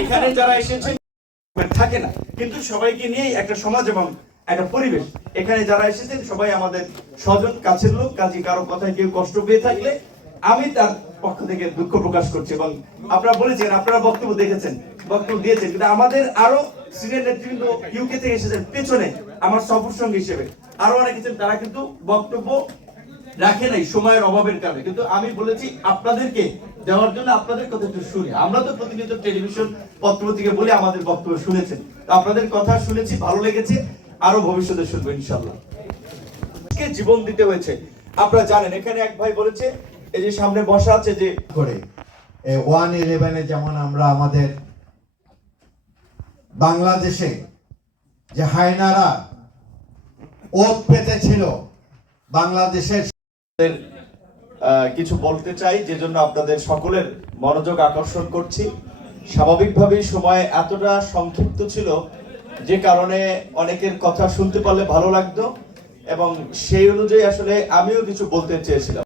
এখানে যারা এসেছেন থাকে না। কিন্তু সবাইকে নিয়ে একটা সমাজ এবং একটা পরিবেশ। এখানে যারা এসেছেন সবাই আমাদের স্বজন, কাছের লোক, কাজে কারও কথায় কেউ কষ্ট পেয়ে থাকলে আমি তার পক্ষ থেকে দুঃখ প্রকাশ করছি এবং আপনারা বলেছেন, আপনারা বক্তব্য দেখেছেন, বক্তব্য দিয়েছেন, কিন্তু আমাদের আরও সিনিয়র নেতৃবৃন্দ ইউকে থেকে এসেছেন পেছনে, আমার সফর সঙ্গী হিসেবে। আরও অনেক আছেন, তারা কিন্তু বক্তব্য রাখে নাই সময়ের অভাবের কারণে। কিন্তু আমি বলেছি, আপনাদেরকে দেওয়ার জন্য আপনাদের কথা একটু শুনি। আমরা তো প্রতিনিয়ত টেলিভিশন পত্রপত্রিকা বলে আমাদের বক্তব্য শুনেছেন। আপনাদের কথা শুনেছি, ভালো লেগেছে, আরও ভবিষ্যতে শুনব ইনশাল্লাহ জীবন দিতে হয়েছে? আপনারা জানেন, এখানে এক ভাই বলেছে, এই যে সামনে বসা আছে যে করে ওয়ান ইলেভেনে যেমন আমরা আমাদের বাংলাদেশে যে হায়নারা ওত পেতেছিল বাংলাদেশের কিছু বলতে চাই, যে জন্য আপনাদের সকলের মনোযোগ আকর্ষণ করছি। স্বাভাবিকভাবেই সময় এতটা সংক্ষিপ্ত ছিল, যে কারণে অনেকের কথা শুনতে পারলে ভালো লাগতো, এবং সেই অনুযায়ী আসলে আমিও কিছু বলতে চেয়েছিলাম।